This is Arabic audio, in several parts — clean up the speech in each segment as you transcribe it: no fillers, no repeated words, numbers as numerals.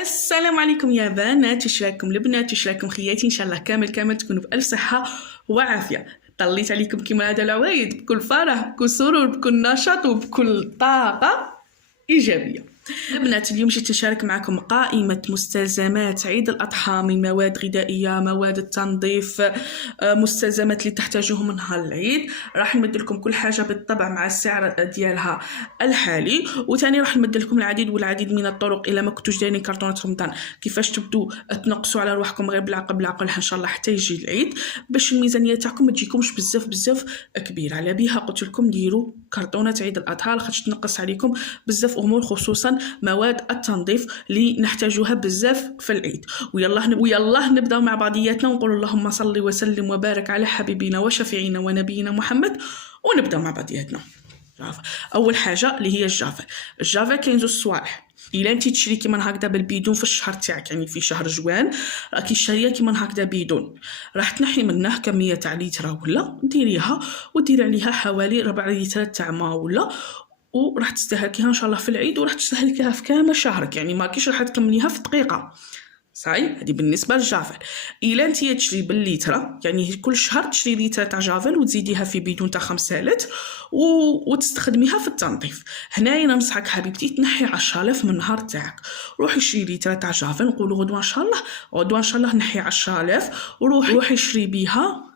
السلام عليكم يا بنات، وش رايكم البنات؟ وش رايكم خياتي؟ ان شاء الله كامل تكونوا بألف صحة وعافية. طليت عليكم كيما هذا العوايد بكل فرح، بكل سرور، بكل نشاط، وبكل طاقة إيجابية. بنات، اليوم جيت نشارك معكم قائمة مستلزمات عيد الأضحى من مواد غذائية، مواد التنظيف، مستلزمات اللي تحتاجوهم نهار العيد. راح نمد لكم كل حاجة بالطبع مع السعر ديالها الحالي، وثاني راح نمد لكم العديد من الطرق إلى ما كنتوش دايرين كرتونة رمضان، كيفاش تبدو تنقصوا على روحكم غير بالعقل ان شاء الله حتى يجي العيد، باش الميزانية تاعكم ما تجيكمش بزاف كبيرة. على بها قلت لكم ديروا كرتونة عيد الأضحى لاخاطش تنقص عليكم بزاف امور، خصوصا مواد التنظيف اللي نحتاجوها بزاف في العيد. ويلا نبداو مع بعضياتنا ونقول اللهم صل وسلم وبارك على حبيبنا وشفيعنا ونبينا محمد، ونبداو مع بعضياتنا. اول حاجه اللي هي الجافا كاين زوج صوالح. الا انت تشري كيما هكذا بالبيدون في الشهر تاعك، يعني في شهر جوان راكي شاريه كيما هكذا بيدون، راح تنحي منه كميه تاع لتر ولا ديريها وديري عليها حوالي 4 لتر تاع ماء ولا، وراح تستهلكيها ان شاء الله في العيد، وراح تستهلكيها في كامل شهرك، يعني ما كيش راح تكمليها في دقيقه. صاي هذه بالنسبه للجافل. الا انت تشري بالليتره، يعني كل شهر تشري لتر تاع جافل وتزيديها في بيدون تاع 5 لتر وتستخدميها في التنظيف. هنايا ننصحك حبيبتي تنحي 10,000 من النهار تاعك، روحي شري لتر تاع جافل، نقولوا غدوه ان شاء الله نحي 10,000، وروحي شري بيها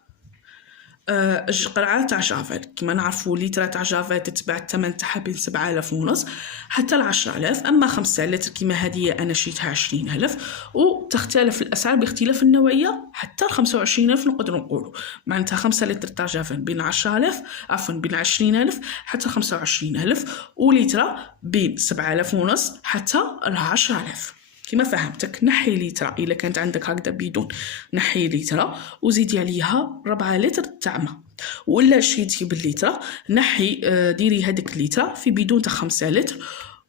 قرعة تاع جافيل. كما نعرفوا لتر تاع جافيل تتباع الثمن تاعها بين 7,500 حتى 10,000، اما 5 لتر كما هذه انا شريتها 20,000، وتختلف الاسعار باختلاف النوعيه حتى 25,000 نقدر نقولوا. معناتها 5 لتر تاع جافيل بين 10,000 بين 20,000 حتى 25,000، ولتر بين 7,500 حتى 10,000. كما فهمتك. نحي لتر الا كانت عندك هكذا بيدون، نحي لتر وزيدي عليها 4 لتر تاع ماء، ولا شريتي باللتر نحي ديري هذيك اللتر في بيدون تاع 5 لتر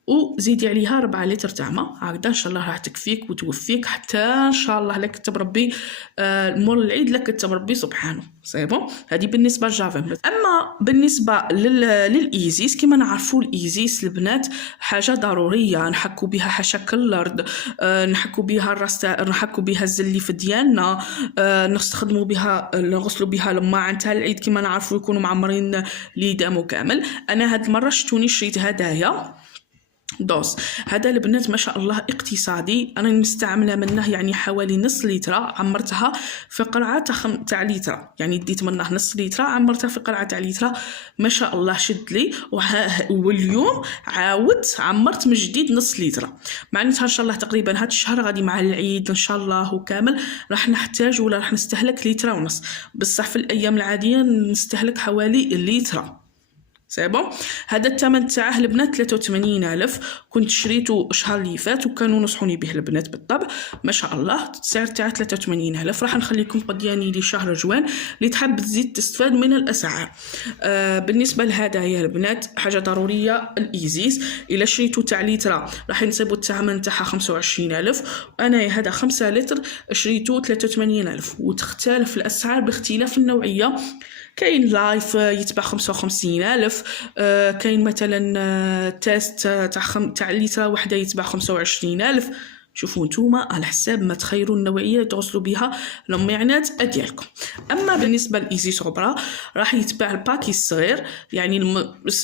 وزيدي عليها 4 لتر تاع ماء، هكذا ان شاء الله راح تكفيك وتوفيك حتى ان شاء الله لك كتب ربي مول العيد لك كتب ربي سبحانه. صايبون هذه بالنسبه للجافيل. اما بالنسبه للايزيس، كما نعرفوا الايزيس البنات حاجه ضروريه نحكوا بها حشاك الارض، نحكوا بها الراس، نحكوا بها الزليف ديالنا، نستخدموا بها نغسلوا بها الماعن تاع العيد، كما نعرفوا يكونوا معمرين ليدامو كامل. انا هاد المره شتوني شريت هدايا دوس، هذا البنات ما شاء الله اقتصادي، انا مستعمله منه يعني حوالي نص لتر، عمرتها في قرعه تاع لتر، يعني ديت منه نص لتر عمرتها في قرعه تاع لتر، ما شاء الله شد لي. واليوم عاودت عمرت من جديد نص لتر. معناتها ان شاء الله تقريبا هذا الشهر غادي مع العيد ان شاء الله وكامل راح نحتاج ولا راح نستهلك لتر ونص، بصح في الايام العاديه نستهلك حوالي لتر. سيبون هذا الثمن تاعه البنات 83,000، كنت شريته الشهر اللي فات وكانوا نصحوني به البنات بالطبع. ما شاء الله السعر تاعه 83,000. راح نخليكم قدياني لشهر جوان اللي تحب تزيد تستفاد من الاسعار. بالنسبه لهدايا البنات حاجه ضروريه الايزيس، الا شريتو تاع لتر راح نسيبوا الثمن تاعها 25,000، وانا هذا 5 لتر شريتو 83,000، وتختلف الاسعار باختلاف النوعيه. كاين لايف يتباع 55,000، كاين مثلا تيست تاع لتر وحده يتباع 25,000. شوفوا نتوما على حساب ما تخيروا النوعيه توصلوا بها المعينات ديالكم. اما بالنسبه لايزيس غبره راح يتباع الباكي الصغير، يعني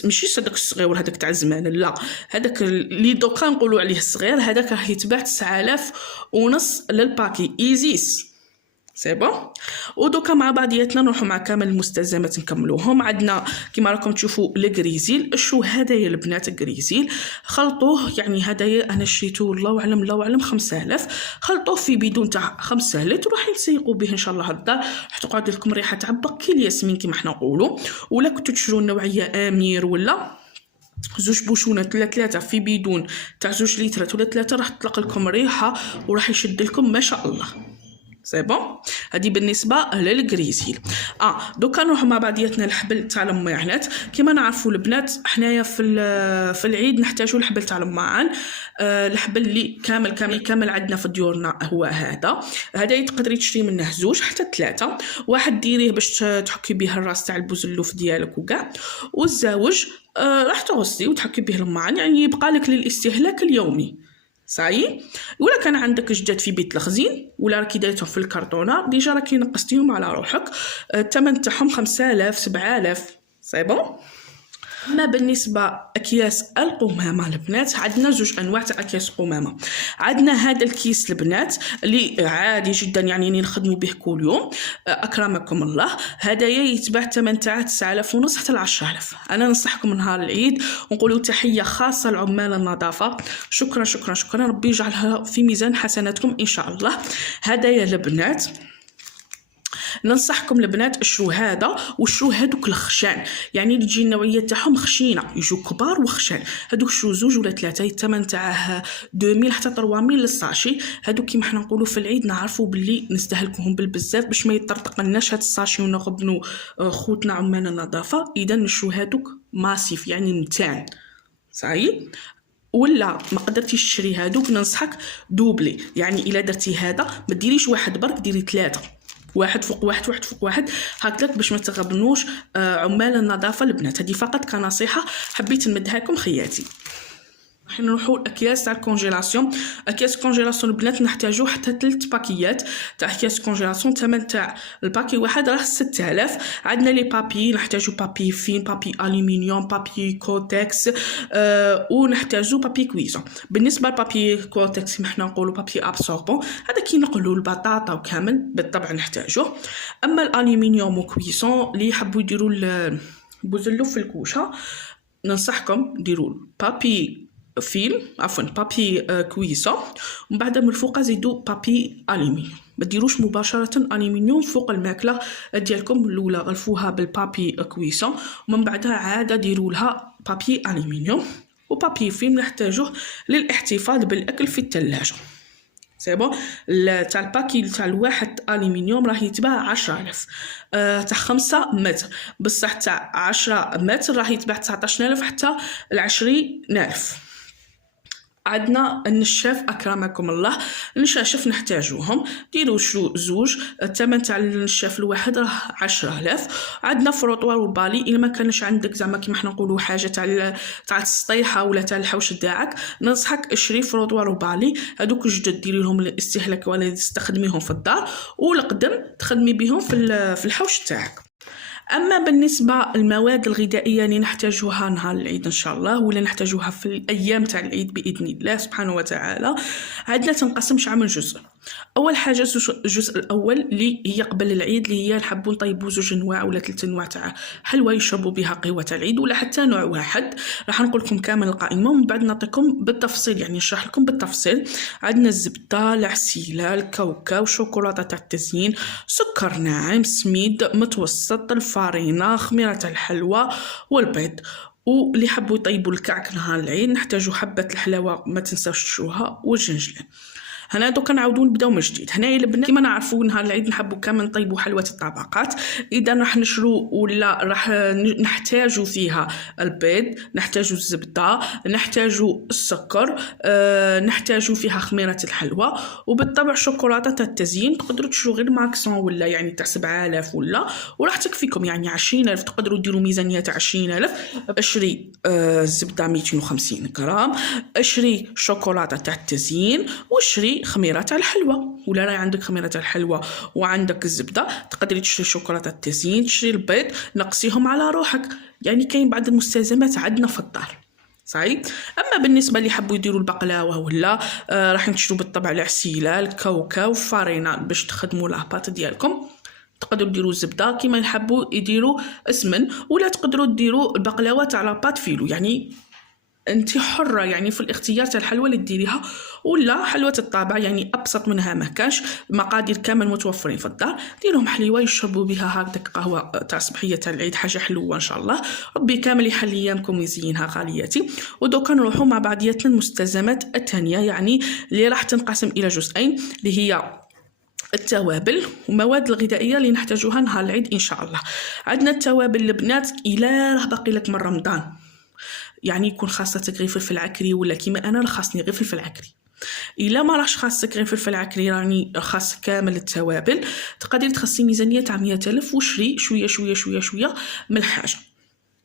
ماشي هذاك الصغير هذاك تاع زمان، لا هذاك اللي دوكا نقولوا عليه الصغير، هذاك راح يتباع 9,500 للباكي ايزيس. سيبون ودوكا مع بعضياتنا نروحوا مع كامل المستلزمات نكملوهم. عندنا كما راكم تشوفوا الغريزيل. شو هدايا البنات الغريزيل؟ خلطوه، يعني هدايا انا شريته الله اعلم 5,000، خلطوه في بيدون تاع 5 لتر وراح نسيقوا به ان شاء الله الدار، راح تقعد لكم ريحه تعبق كي الياسمين كما حنا نقولوا. ولا كنتوا تشروا النوعيه امير ولا زوج بوشونات ولا 3 في بيدون تاع 2 لتر ولا 3 راح تطلق لكم ريحه وراح يشد لكم ما شاء الله. سيبون هذه بالنسبه للغريزيل. دوكا نروحوا مع بعضياتنا الحبل تاع الماعنات. كما نعرفوا البنات حنايا في العيد نحتاجوا الحبل تاع الماعن، الحبل اللي كامل عندنا في ديورنا هو هذا تقدري تشري منه 2 حتى 3، واحد ديريه باش تحكي به الراس تاع البوزلوف ديالك وكاع، والزاوج راح تغسلي وتحكي به الماعن، يعني يبقى لك للاستهلاك اليومي. صاي. ولا كان عندك جداد في بيت الخزين ولا راكي دايرتهم في الكرتونه ديجا راكي نقصتيهم على روحك، الثمن تاعهم 5000 7000 سي بون. اما بالنسبه اكياس القمامه البنات عندنا زوج انواع تاع اكياس قمامه. عندنا هذا الكيس البنات اللي عادي جدا يعني نخدموا به كل يوم، اكرمكم الله. هدايا يتباع الثمن تاعه 9000 ونص حتى ل 10000. انا ننصحكم نهار العيد ونقولوا تحيه خاصه لعمال النظافه، شكرا شكرا شكرا، ربي يجعلها في ميزان حسناتكم ان شاء الله. هدايا البنات ننصحكم البنات اشروا هذا وشروا هذوك الخشان، يعني اللي تجي النوعيه تاعهم خشينه يجوا كبار وخشان. هذوك شروا زوج ولا ثلاثه، الثمن تاعه 2000 حتى 3000 للساشي. هذوك كيما حنا نقولوا في العيد نعرفوا باللي نستهلكوهم بالبزاف باش ما يطرطق لناش هاد الساشي ونغبنوا خوتنا عمال النظافه. اذا نشروا هذوك ماسيف يعني متان صاي. ولا ما قدرتيش تشري هذوك ننصحك دوبلي، يعني الا درتي هذا ما ديريش واحد برك، ديري ثلاثه، واحد فوق واحد واحد فوق واحد هكذاك باش ما تغبنوش عمال النظافه البنات. هذه فقط كنصيحه حبيت نمدها لكم خياتي. راح نروحوا الاكياس تاع الكونجيلاسيون. اكياس الكونجيلاسيون البنات نحتاجوا حتى 3 باكيات تاع اكياس الكونجيلاسيون. الثمن تاع الباكي واحد راه 6000. عندنا لي بابي نحتاجوا بابي فين، بابي الومنيوم، بابي كوتكس، ونحتاجوا بابي كويزون. بالنسبه لبابي كوتكس ما حنا نقولوا بابي ابسوربون، هذا كي نقلوا البطاطا وكامل بالطبع نحتاجوه. اما الالومنيوم وكويزون اللي يحبوا يديروا البوزلو في الكوشه ننصحكم ديروا بابي فيلم عفوا بابي كويسون، ومن بعد من الفوق زيدوا بابي الومنيوم. ما ديروش مباشره الومنيوم فوق الماكله ديالكم، الاولى غلفوها بالبابي كويسون ومن بعدها عاده ديروا لها بابي الومنيوم. وبابي فيلم نحتاجوه للاحتفاظ بالاكل في الثلاجه سي بون. تاع الباكي تاع الواحد الومنيوم راه يتباع 10000 تاع 5 متر، بصح تاع 10 متر راه يتباع 19000 حتى 20000. عندنا النشاف اكرمكم الله، النشاشف نحتاجوهم ديروا زوج، الثمن تاع النشاف الواحد راه 10000. عندنا فروطوار وبالي، الا ما كانش عندك زعما كيما حنا نقولوا حاجه تاع السطيحه ولا تاع الحوش تاعك ننصحك اشري فروطوار وبالي. هذوك جدد ديري لهم الاستهلاك ولا تستخدميهم في الدار، والقدم تخدمي بهم في الحوش تاعك. اما بالنسبه للمواد الغذائيه اللي نحتاجوها نهار العيد ان شاء الله ولا نحتاجوها في الايام تاع العيد باذن الله سبحانه وتعالى، عندنا تنقسم شعب من جزء. اول حاجه الجزء الاول اللي هي قبل العيد، اللي هي نحبوا نطيبوا 2 انواع ولا 3 انواع تاع حلوى يشربوا بها قهوه العيد، ولا حتى نوع واحد. راح نقول لكم كامل القائمه ومن بعد نعطيكم بالتفصيل، يعني نشرح لكم بالتفصيل. عندنا الزبده، العسيله، الكاوكاو، شوكولاته تاع التزيين، سكر ناعم، سميد متوسط، الفارينه، خميره الحلوى والبيض. واللي حبوا يطيبوا الكعك نهار العيد نحتاجوا حبه الحلاوه ما تنساوش تشروها والجنجلان. هنا دوكا نعاودو نبداو من جديد. هنايا البنات كيما نعرفوا نهار العيد نحبوا كامل نطيبوا حلوه الطبقات. اذا راح نشرو ولا راح نحتاجوا فيها البيض، نحتاجوا الزبده، نحتاجوا السكر، نحتاجوا فيها خميره الحلوى، وبالطبع شوكولاته تاع التزيين. تقدروا تشرو غير ماكسون ولا يعني تاع 7000 ولا وراح تكفيكم يعني 20000. تقدروا ديروا ميزانيه تاع 20000. اشري الزبده 250 غرام، اشري شوكولاته تاع التزيين، واشري خميره تاع الحلوى. ولا راهي عندك خميره تاع الحلوى وعندك الزبده تقدري تشري شوكولاته التزيين، تشري البيض نقصيهم على روحك. يعني كاين بعض المستلزمات عندنا في الدار صحيح. اما بالنسبه اللي حبوا يديروا البقلاوه ولا راح نشرو بالطبع العسيله، الكاوكاو، الفارينه باش تخدموا لاباط ديالكم. تقدروا ديروا الزبده كيما يحبوا يديروا اسمن، ولا تقدروا ديروا البقلاوه تاع لاباط فيلو، يعني انت حره يعني في الاختيار تاع الحلوى اللي ديريها. ولا حلوه الطابع يعني ابسط منها ما كانش، المقادير كامل متوفرين في الدار. ديرهم حليوه يشربوا بها هكذاك قهوه تاع صباحيه تاع العيد، حاجه حلوه ان شاء الله. ربي كامل يحل ايامكم ويزينها غالياتي. ودوكا نروحوا مع بعضياتنا المستلزمات الثانيه يعني اللي راح تنقسم الى جزئين، اللي هي التوابل ومواد الغذائيه اللي نحتاجوها نهار العيد ان شاء الله. عندنا التوابل البنات الى راه باقي لك من رمضان، يعني يكون خاصتك غير فلفل عكري ولا كيما انا خاصني غير فلفل عكري. الا ما راش خاصك غير فلفل عكري راني خاص كامل التوابل، تقدري تخصصي ميزانيه تاع 100000 وشري شويه شويه شويه شويه من الحاجه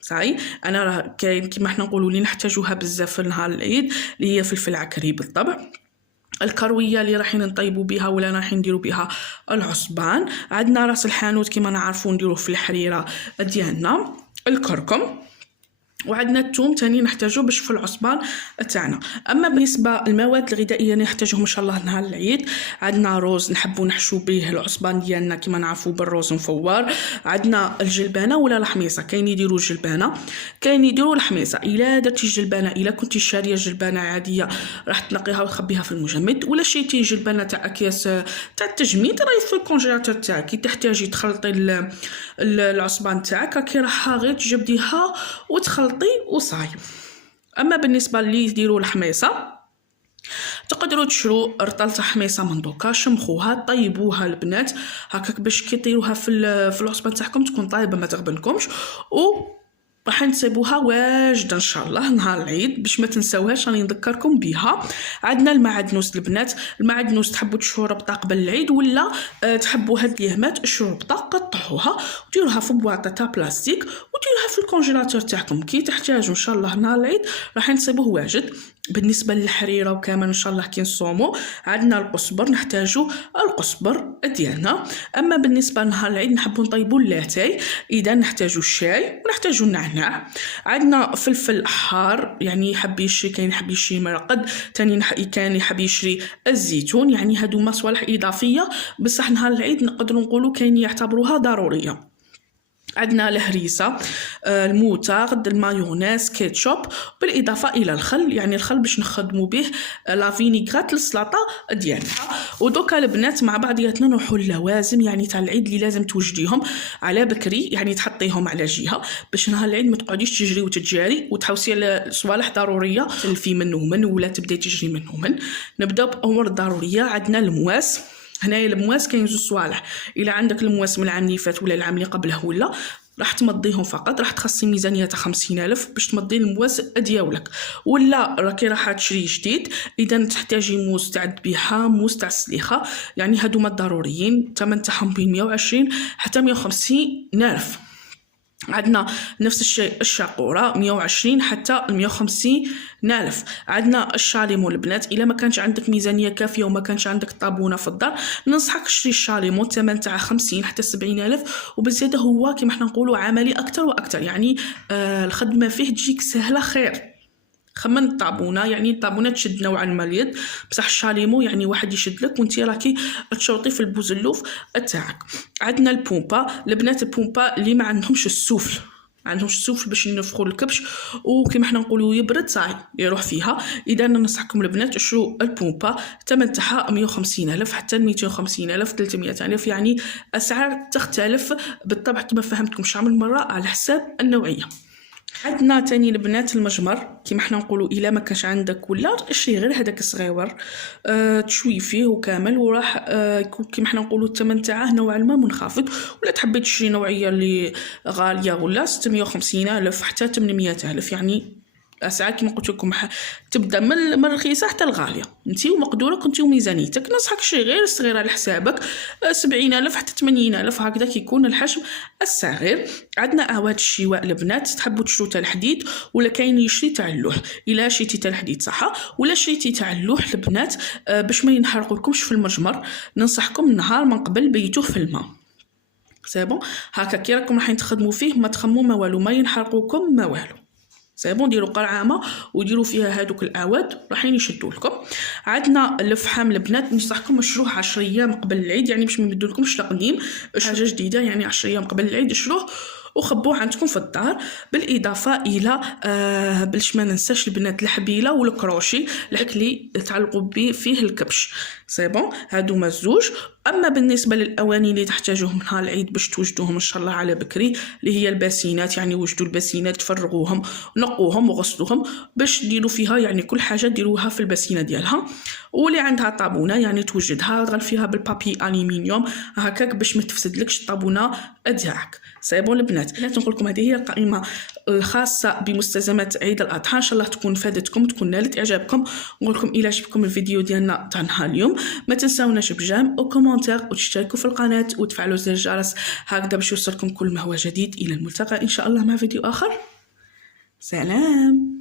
صاي. انا راه كاين كيما حنا نقولوا اللي نحتاجوها بزاف في نهار العيد اللي هي فلفل عكري بالطبع، الكرويه اللي رايحين نطيبوا بها ولا رايحين نديروا بها العصبان. عندنا راس الحانوت كما نعرفوا نديروه في الحريره ديالنا، الكركم، وعندنا الثوم تاني نحتاجوه باش في العصبان تاعنا. اما بالنسبه للمواد الغذائيه اللي نحتاجهم ان شاء الله نهار العيد، عندنا روز نحبوا نحشو به العصبان ديالنا كما نعرفوا بالروز مفور. عندنا الجلبانه ولا الحميصه، كاين يديروا الجلبانه كاين يديروا الحميصه. الا درتي الجلبانه، الا كنتي شاريه جلبانه عاديه راح تنقيها وتخبيها في المجمد، ولا شريتي جلبانه تاع اكياس تاع التجميد راهي في الكونجيلاتور تاعك، كي تحتاجي تخلطي العصبان تاعك راكي راح غير تجبديها وتخلطي وصاي. اما بالنسبه اللي يديروا الحميصه، تقدروا تشرو رطلة حميصه من دوكا، شمخوها طيبوها البنات هكاك باش كي طيروها في العصبان تاعكم تكون طايبه ما تغبنكمش، و راح نسيبوها واجده ان شاء الله نهار العيد باش ما تنساوهاش، راني نذكركم بها. عندنا المعدنوس البنات، المعدنوس تحبوا تشرو ربطه قبل العيد ولا تحبوا هاد اليهمات شرو ربطه قطعوها وديروها في بواطه تاع بلاستيك وديروها في الكونجيلاتور تاعكم، كي تحتاجوا ان شاء الله نهار العيد راح نسيبوه واجد. بالنسبه للحريره وكامل ان شاء الله كي نصوموا، عندنا القزبر نحتاجوا القزبر ديالنا. اما بالنسبه لنهار العيد نحبوا نطيبوا اللاتاي، اذا نحتاجوا الشاي ونحتاجوا النعناع. عندنا فلفل حار، يعني يحب يشري، كاين يحب يشري مرقد، تاني كان يحب يشري الزيتون، يعني هادو مصالح اضافيه بصح نهار العيد نقدروا نقولوا كاين يعتبروها ضروريه. عندنا الهريسه، الموتارد، المايونيز، كيتشوب، بالاضافه الى الخل، يعني الخل باش نخدموا به لا فينيغرات للسلطه ديالنا. ودوكا البنات مع بعضياتنا نروحوا للوازم يعني تاع العيد اللي لازم توجديهم على بكري، يعني تحطيهم على جهه باش نهار العيد ما تقعديش تجري وتتجاري وتحوسي على صوالح ضروريه تلفي منهم ولا تبداي تجري منهم. نبداو بامور الضروريه. عندنا المواس، هنايا المواس كاين زوج صوالح، الا عندك المواس من العام اللي فات ولا العام اللي قبله ولا راح تمضيهم فقط، راح تخصي ميزانيه تاع 50,000 باش تمضي المواس ديالك، ولا راكي راح تشري جديد اذا تحتاجي موس تاع الذبيحه، موس تاع السليخه، يعني هادو ما ضروريين، الثمن تاعهم بين 120 حتى 150,000. عندنا نفس الشيء الشاقوره 120 حتى 150,000. عندنا الشاليمو البنات، الا ما كانش عندك ميزانيه كافيه وما كانش عندك طابونه في الدار ننصحك تشري الشاليمو، الثمن تاع 50 حتى 70,000، وبالزياده هو كما حنا نقولوا عملي اكثر واكثر، يعني الخدمه فيه تجيك سهله خير. خمن الطابونه، يعني الطابونه تشد نوعا ما اليد، بصح الشاليمو يعني واحد يشد لك وانت راكي تشوطي في البوزلوف تاعك. عندنا البومبا البنات، البومبا اللي ما عندهمش السفل، ما عندهمش السفل باش ينفخوا الكبش وكما حنا نقولوا يبرد صاي يروح فيها، اذا ننصحكم البنات تشرو البومبا، الثمن تاعها 150,000 حتى 250,000 300,000، يعني اسعار تختلف بالطبع كما فهمتكم شامل مره على حساب النوعيه. عندنا تاني البنات المجمر، كيما حنا نقولوا الا ما كانش عندك ولا شي غير هذاك الصغيور تشوي فيه وكامل وراح يكون كيما حنا نقولوا الثمن تاعه نوعا ما منخفض، ولا تحبي تشري نوعيه اللي غاليه ولا 650,000 حتى 800,000، يعني اسعار كما قلت لكم تبدا من الرخيصه حتى الغاليه، انت ومقدورك انت وميزانيتك. ننصحك شي غير صغيره على حسابك 70,000 حتى 80,000 هكذا كيكون الحجم الصغير. عندنا اعواد الشواء البنات، تحبوا تشرو تاع الحديد ولا كاين يشري تاع اللوح، الا شريتي تاع الحديد صح، ولا شريتي تاع اللوح البنات باش ما ينحرقولكمش في المجمر، ننصحكم نهار من قبل بيتوه في الماء سي هكا كي راكم راح تخدموا فيه ما تخموا ما والو، ما ينحرقوكم ما والو سيبون. ديروا قرعامه وديروا فيها هذوك الاعواد راحين يشدوا لكم. عندنا الفحم البنات، ننصحكم تشروه 10 ايام قبل العيد، يعني باش ما يبدلكمش تقديم حاجه جديده، يعني 10 ايام قبل العيد شروه وخبوه عندكم في الدار. بالاضافه الى باش ما ننساش البنات الحبيله والكروشي اللي تعلقوا به فيه الكبش سيبون، هادو مزوج. اما بالنسبه للاواني اللي تحتاجوهم نهار العيد باش توجدوهم ان شاء الله على بكري، اللي هي الباسينات، يعني وجدوا الباسينات تفرغوهم نقوهم وغسلوهم باش ديروا فيها، يعني كل حاجه ديروها في الباسينه ديالها. واللي عندها طابونه يعني توجدها تغلفيها بالبابي الومنيوم هكاك باش ما تفسدلكش الطابونه ديالك سيبون البنات. نقول لكم هذه هي القائمه الخاصه بمستلزمات عيد الاضحى، ان شاء الله تكون فادتكم تكون نالت اعجابكم. نقول لكم الى عجبكم الفيديو ديالنا تاع نهار اليوم ما تنساوناش بجيم وكومونتير وتشتركوا في القناه وتفعلوا زر الجرس هكذا باش يوصلكم كل ما هو جديد. الى الملتقى ان شاء الله مع فيديو اخر، سلام.